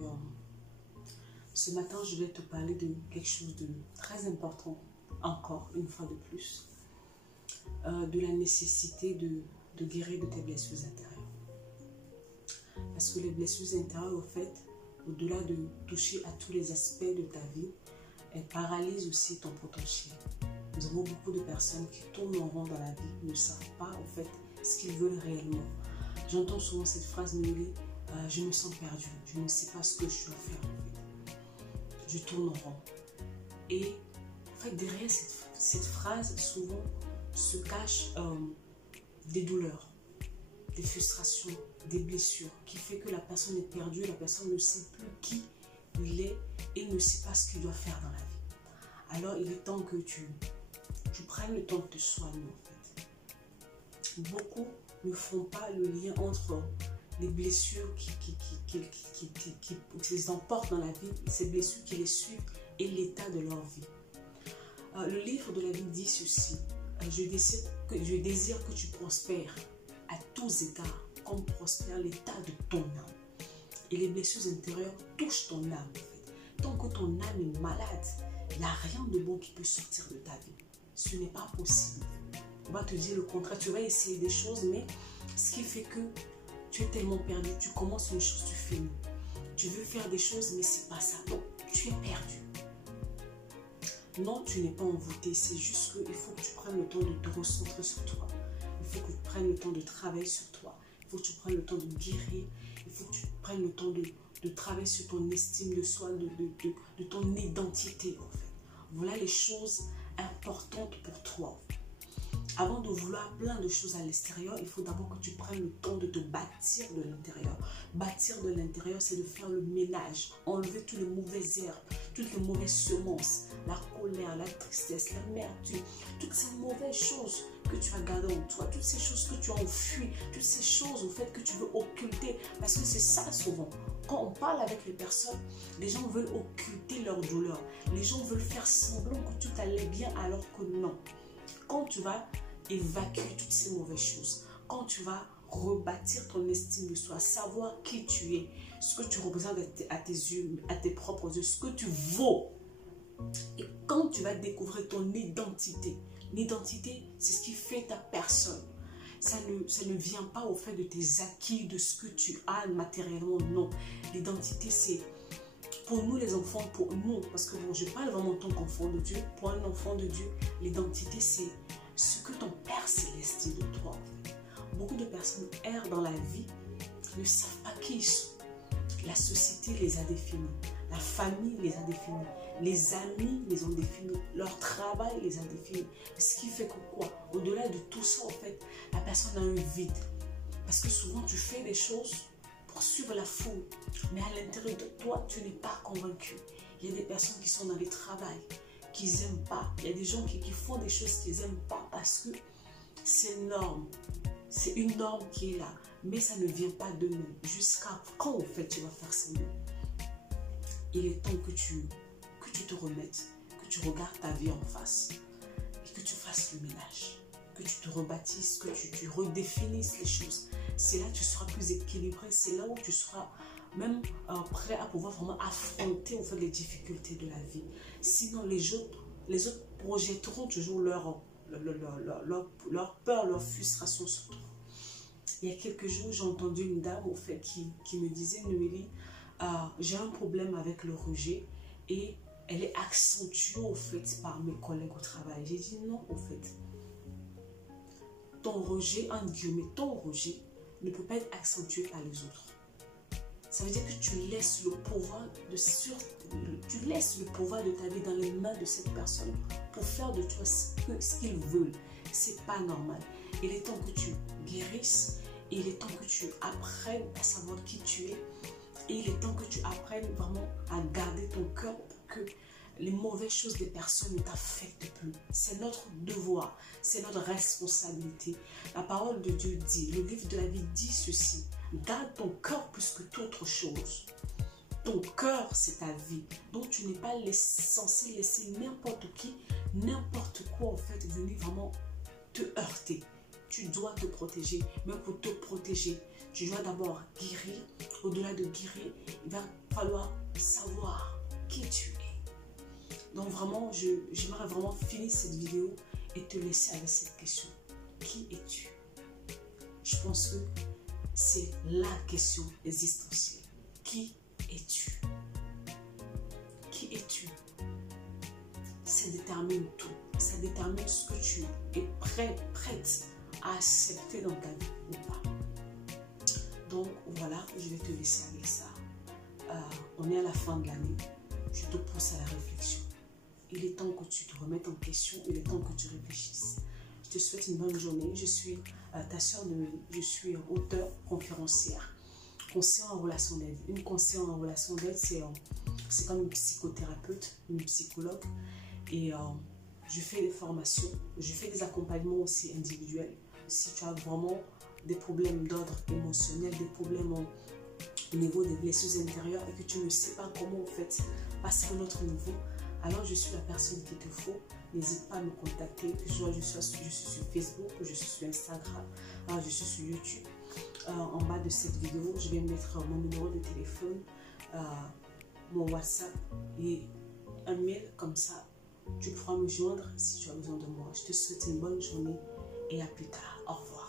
Euh, Ce matin, je vais te parler de quelque chose de très important, encore une fois de plus, de la nécessité de guérir de tes blessures intérieures. Parce que les blessures intérieures, au fait, au-delà de toucher à tous les aspects de ta vie, elles paralysent aussi ton potentiel. Nous avons beaucoup de personnes qui tournent en rond dans la vie, ne savent pas, en fait, ce qu'ils veulent réellement. J'entends souvent cette phrase, Noélie, je me sens perdue, je ne sais pas ce que je dois faire, en fait. Je tourne en rond. Et en fait, derrière cette phrase, souvent se cachent des douleurs, des frustrations, des blessures, qui fait que la personne est perdue, la personne ne sait plus qui il est et ne sait pas ce qu'il doit faire dans la vie. Alors, il est temps que tu prennes le temps de te soigner, en fait. Beaucoup ne font pas le lien entre les blessures qui les emportent dans la vie, ces blessures qui les suivent et l'état de leur vie. Le livre de la vie dit ceci: je désire que tu prospères à tous égards, comme prospère l'état de ton âme. Et les blessures intérieures touchent ton âme, en fait. Tant que ton âme est malade, il n'y a rien de bon qui peut sortir de ta vie. Ce n'est pas possible. On va te dire le contraire. Tu vas essayer des choses, mais ce qui fait que tu es tellement perdu, tu commences une chose, tu finis. Tu veux faire des choses, mais c'est pas ça. Donc, tu es perdu. Non, tu n'es pas envoûté. C'est juste qu'il faut que tu prennes le temps de te recentrer sur toi. Il faut que tu prennes le temps de travailler sur toi. Il faut que tu prennes le temps de guérir. Il faut que tu prennes le temps de travailler sur ton estime de soi, de ton identité, en fait. Voilà les choses importantes pour toi. Avant de vouloir plein de choses à l'extérieur, il faut d'abord que tu prennes le temps de te bâtir de l'intérieur. Bâtir de l'intérieur, c'est de faire le ménage, enlever toutes les mauvaises herbes, toutes les mauvaises semences, la colère, la tristesse, l'amertume, toutes ces mauvaises choses que tu as gardées en toi, toutes ces choses que tu as enfuies, toutes ces choses au fait que tu veux occulter. Parce que c'est ça souvent. Quand on parle avec les personnes, les gens veulent occulter leur douleur. Les gens veulent faire semblant que tout allait bien alors que non. Quand tu vas évacuer toutes ces mauvaises choses, quand tu vas rebâtir ton estime de soi, savoir qui tu es, ce que tu représentes à tes yeux, à tes propres yeux, ce que tu vaux. Et quand tu vas découvrir ton identité, l'identité, c'est ce qui fait ta personne. Ça ne vient pas au fait de tes acquis, de ce que tu as matériellement, non. L'identité, c'est pour nous les enfants, pour nous, parce que bon, je parle vraiment en tant qu'enfant de Dieu. Pour un enfant de Dieu, l'identité, c'est ce que ton Père Céleste dit de toi. En fait. Beaucoup de personnes errent dans la vie, ne savent pas qui ils sont. La société les a définis, la famille les a définis, les amis les ont définis, leur travail les a définis. Ce qui fait que quoi? Au-delà de tout ça, en fait, la personne a un vide. Parce que souvent, tu fais des choses pour suivre la foule, mais à l'intérieur de toi, tu n'es pas convaincu. Il y a des personnes qui sont dans les travails, qu'ils n'aiment pas. Il y a des gens qui font des choses qu'ils n'aiment pas parce que c'est une norme. C'est une norme qui est là, mais ça ne vient pas d'eux-mêmes. Jusqu'à quand, en fait, tu vas faire semblant? Il est temps que tu te remettes, que tu regardes ta vie en face et que tu fasses le ménage, que tu te rebâtisses, que tu redéfinisses les choses. C'est là que tu seras plus équilibré, c'est là où tu seras même prêt à pouvoir vraiment affronter, en fait, les difficultés de la vie. Sinon, les autres projetteront toujours leur peur, leur frustration sur toi. Il y a quelques jours, j'ai entendu une dame, au fait, qui me disait: Noélie, j'ai un problème avec le rejet et elle est accentuée, au fait, par mes collègues au travail. J'ai dit non, au fait. Ton rejet, en guillemets, ton rejet ne peut pas être accentué par les autres. Ça veut dire que tu laisses le pouvoir de ta vie dans les mains de cette personne pour faire de toi ce qu'ils veulent. C'est pas normal. Il est temps que tu guérisses. Il est temps que tu apprennes à savoir qui tu es. Et il est temps que tu apprennes vraiment à garder ton cœur pour que les mauvaises choses des personnes ne t'affectent plus. C'est notre devoir, c'est notre responsabilité. La parole de Dieu dit, le livre de la vie dit ceci: garde ton cœur plus que toute autre chose. Ton cœur, c'est ta vie. Donc, tu n'es pas censé laisser n'importe qui, n'importe quoi, en fait, venir vraiment te heurter. Tu dois te protéger. Mais pour te protéger, tu dois d'abord guérir. Au-delà de guérir, il va falloir savoir qui tu es. Donc vraiment, j'aimerais vraiment finir cette vidéo et te laisser avec cette question. Qui es-tu? Je pense que c'est la question existentielle. Qui es-tu? Qui es-tu? Ça détermine tout. Ça détermine ce que tu es prête à accepter dans ta vie ou pas. Donc voilà, je vais te laisser avec ça. On est à la fin de l'année. Je te pousse à la réflexion. Il est temps que tu te remettes en question. Il est temps que tu réfléchisses. Je te souhaite une bonne journée. Je suis ta soeur Noélie. Je suis auteure, conférencière, conseillère en relation d'aide. Une conseillère en relation d'aide, c'est comme une psychothérapeute, une psychologue. Et je fais des formations. Je fais des accompagnements aussi individuels. Si tu as vraiment des problèmes d'ordre émotionnel, des problèmes au niveau des blessures intérieures et que tu ne sais pas comment en fait passer à un autre niveau, alors je suis la personne qu'il te faut. N'hésite pas à me contacter, que je suis sur Facebook, que je suis sur Instagram, je suis sur YouTube. En bas de cette vidéo, je vais mettre mon numéro de téléphone, mon WhatsApp et un mail, comme ça tu pourras me joindre si tu as besoin de moi. Je te souhaite une bonne journée et à plus tard. Au revoir.